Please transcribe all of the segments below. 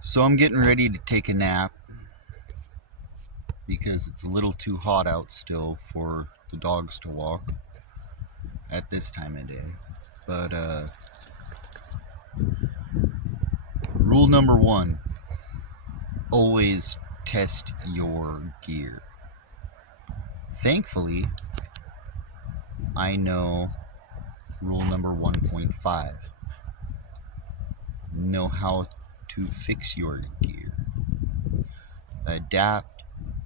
So I'm getting ready to take a nap because it's a little too hot out still for the dogs to walk at this time of day. But rule number one, always test your gear. Thankfully, I know rule number 1.5. Know how to fix your gear. Adapt,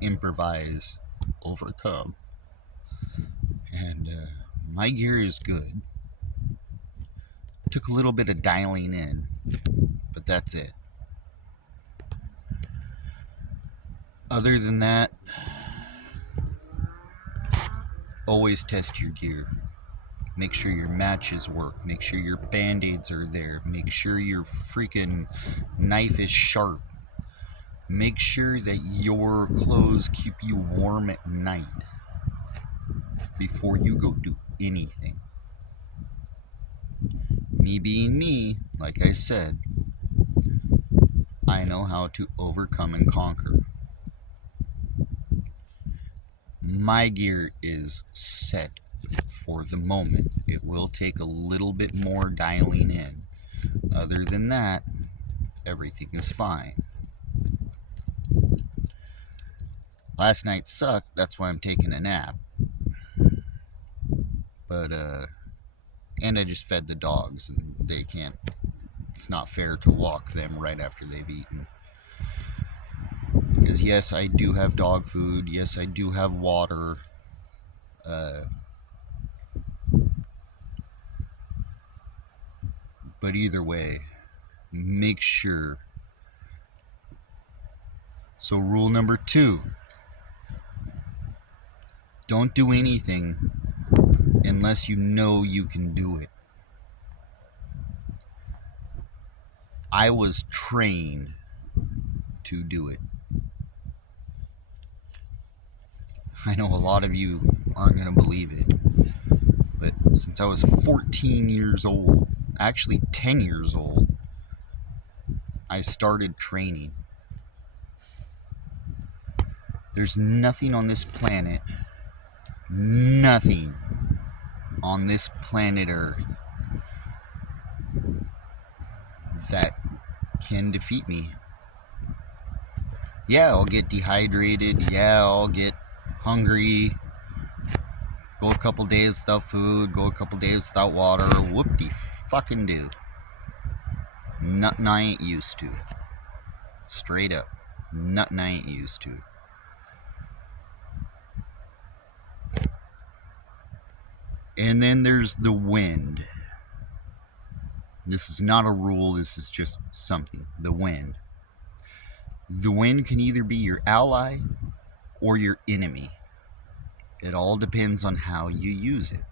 improvise, overcome. And my gear is good. Took a little bit of dialing in, but that's it. Other than that, always test your gear. Make sure your matches work. Make sure your band-aids are there. Make sure your freaking knife is sharp. Make sure that your clothes keep you warm at night before you go do anything. Me being me, like I said, I know how to overcome and conquer. My gear is set for the moment. It will take a little bit more dialing in. Other than that, everything is fine. Last night sucked, that's why I'm taking a nap. But, and I just fed the dogs, and they can't, it's not fair to walk them right after they've eaten. Because yes, I do have dog food, yes, I do have water, but either way, make sure. So rule number 2, don't do anything unless you know you can do it. I was trained to do it. I know a lot of you aren't going to believe it, but since I was 14 years old, actually 10 years old, I started training. There's nothing on this planet, nothing on this planet Earth that can defeat me. Yeah, I'll get dehydrated. Yeah, I'll get hungry. Go a couple days without food. Go a couple days without water. Whoop-de-fucking-do. Nothing I ain't used to. Straight up. Nothing I ain't used to. And then there's the wind. This is not a rule, this is just something. The wind. The wind can either be your ally or your enemy. It all depends on how you use it.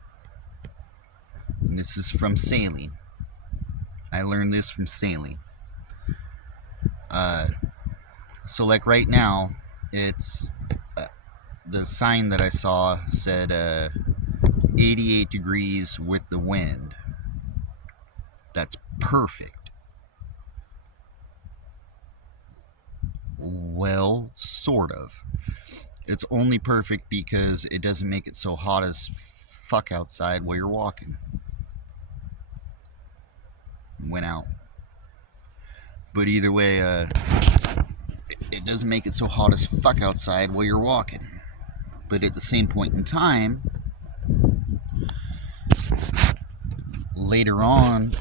And this is from sailing. I learned this from sailing. So like right now, it's the sign that I saw said 88 degrees with the wind. That's perfect. Well, sort of. It's only perfect because it doesn't make it so hot as fuck outside while you're walking. Went out. But either way, it doesn't make it so hot as fuck outside while you're walking. But at the same point in time, later on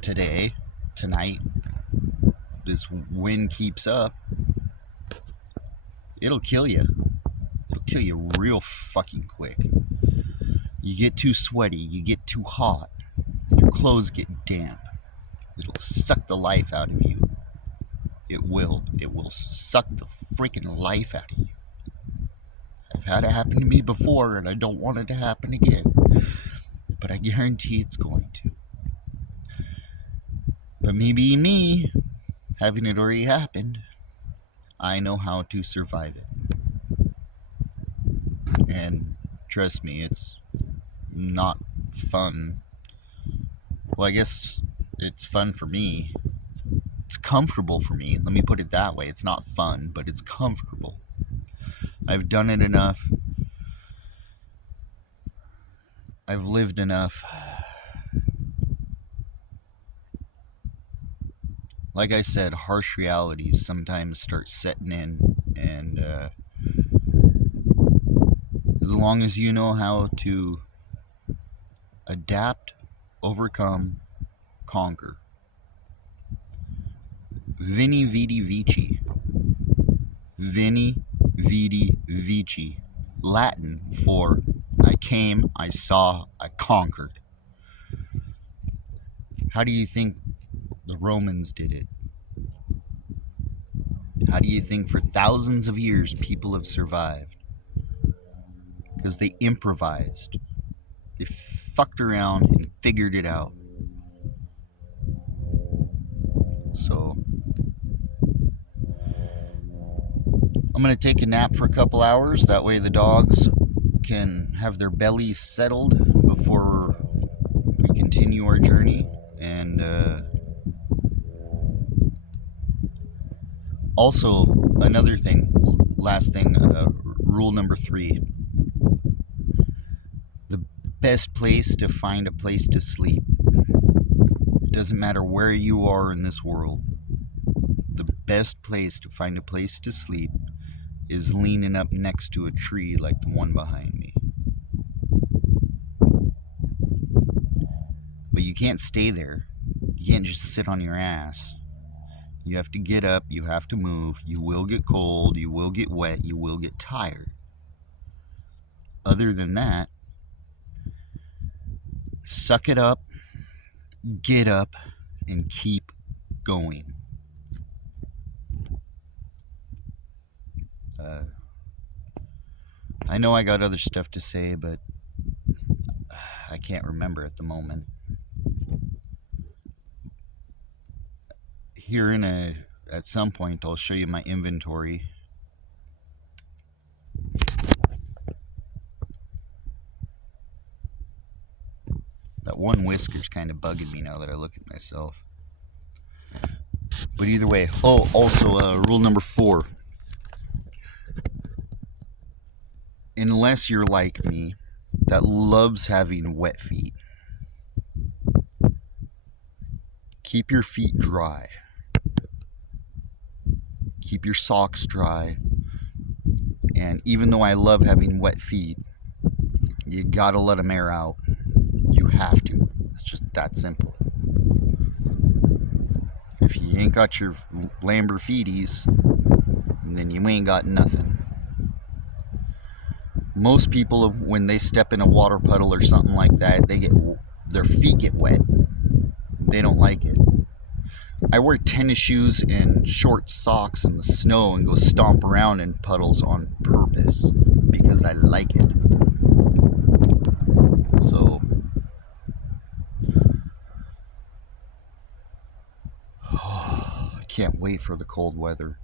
tonight, this wind keeps up, it'll kill you. It'll kill you real fucking quick. You get too sweaty, you get too hot, your clothes get damp. It'll suck the life out of you. It will suck the freaking life out of you. I've had it happen to me before, and I don't want it to happen again. But I guarantee it's going to. But me, having it already happened, I know how to survive it. And trust me, it's not fun. Well, I guess it's fun for me. It's comfortable for me. Let me put it that way. It's not fun, but it's comfortable. I've done it enough. I've lived enough. Like I said, harsh realities sometimes start setting in, and as long as you know how to adapt, overcome, conquer. Veni Vidi Vici. Veni Vidi Vici. Latin for I came, I saw, I conquered. How do you think the Romans did it? How do you think for thousands of years people have survived? Because they improvised. They fucked around and figured it out. So I'm going to take a nap for a couple hours. That way the dogs can have their bellies settled before we continue our journey. And also, another thing, last thing, rule number 3. The best place to find a place to sleep, it doesn't matter where you are in this world, the best place to find a place to sleep is leaning up next to a tree like the one behind me. But you can't stay there. You can't just sit on your ass. You have to get up, you have to move, you will get cold, you will get wet, you will get tired. Other than that, suck it up, get up, and keep going. I know I got other stuff to say, but I can't remember at the moment. Here at some point, I'll show you my inventory. That one whisker's kind of bugging me now that I look at myself. But either way, also rule number 4. Unless you're like me, that loves having wet feet, keep your feet dry. Keep your socks dry. And even though I love having wet feet, you gotta let them air out. You have to. It's just that simple. If you ain't got your Lamborghinis, then you ain't got nothing. Most people, when they step in a water puddle or something like that, their feet get wet. They don't like it. I wear tennis shoes and short socks in the snow and go stomp around in puddles on purpose because I like it. So, I can't wait for the cold weather.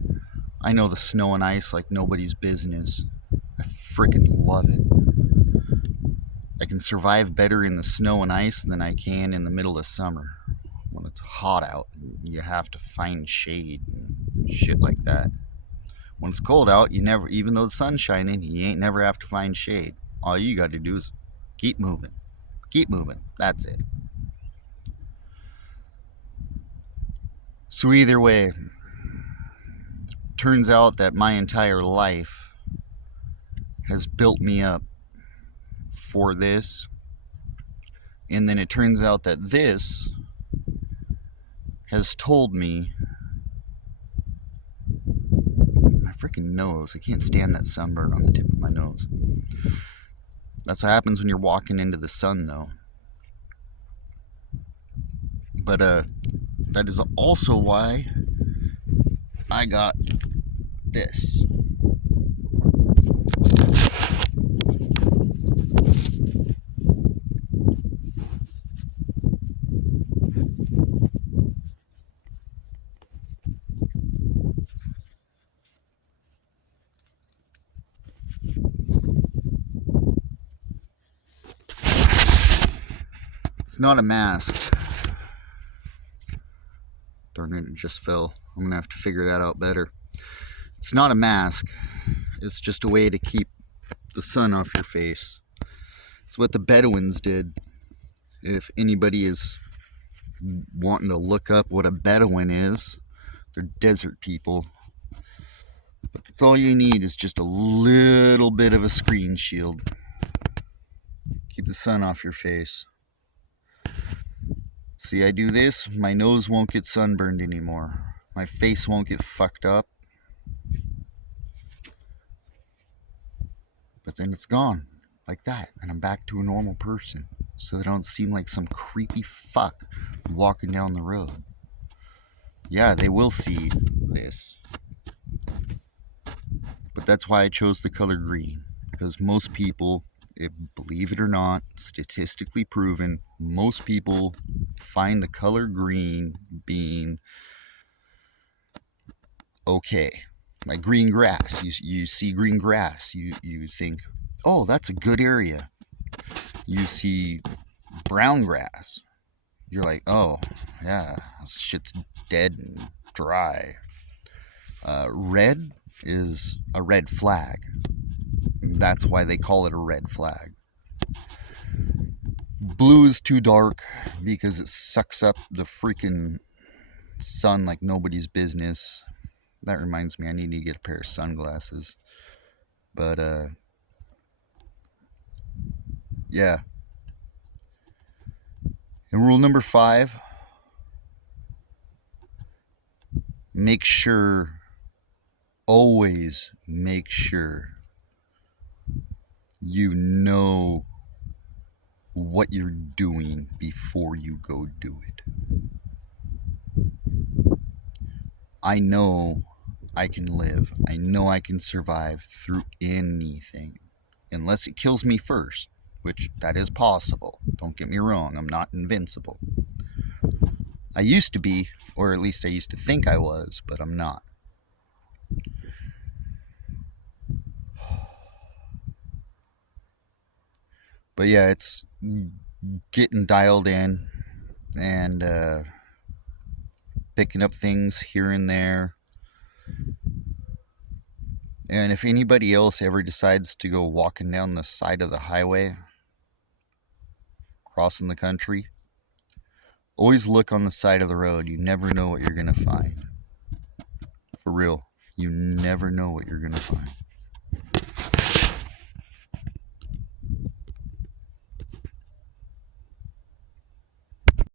I know the snow and ice like nobody's business. I freaking love it. I can survive better in the snow and ice than I can in the middle of summer when it's hot out and you have to find shade and shit like that. When it's cold out, you never, even though the sun's shining, you ain't never have to find shade. All you got to do is keep moving. Keep moving. That's it. So either way, turns out that my entire life has built me up for this, and then it turns out that this has told me, my freaking nose, I can't stand that sunburn on the tip of my nose. That's what happens when you're walking into the sun, though. But that is also why I got this. It's not a mask. Darn it, it just fell. I'm gonna have to figure that out better. It's not a mask. It's just a way to keep the sun off your face. It's what the Bedouins did. If anybody is wanting to look up what a Bedouin is, they're desert people. But that's all you need is just a little bit of a screen shield. Keep the sun off your face. See, I do this, my nose won't get sunburned anymore. My face won't get fucked up. But then it's gone, like that, and I'm back to a normal person. So that I don't seem like some creepy fuck walking down the road. Yeah, they will see this. But that's why I chose the color green. Because most people, believe it or not, statistically proven, most people find the color green being okay. Like green grass. You see green grass. You think, oh, that's a good area. You see brown grass. You're like, oh, yeah, this shit's dead and dry. Red is a red flag. That's why they call it a red flag. Blue is too dark because it sucks up the freaking sun like nobody's business. That reminds me, I need to get a pair of sunglasses. But, yeah. And rule number 5, make sure, always make sure you know what you're doing before you go do it. I know I can live. I know I can survive through anything. Unless it kills me first, which that is possible. Don't get me wrong, I'm not invincible. I used to be, or at least I used to think I was, but I'm not. But yeah, it's getting dialed in and picking up things here and there. And if anybody else ever decides to go walking down the side of the highway, crossing the country, always look on the side of the road. You never know what you're going to find. For real. You never know what you're going to find.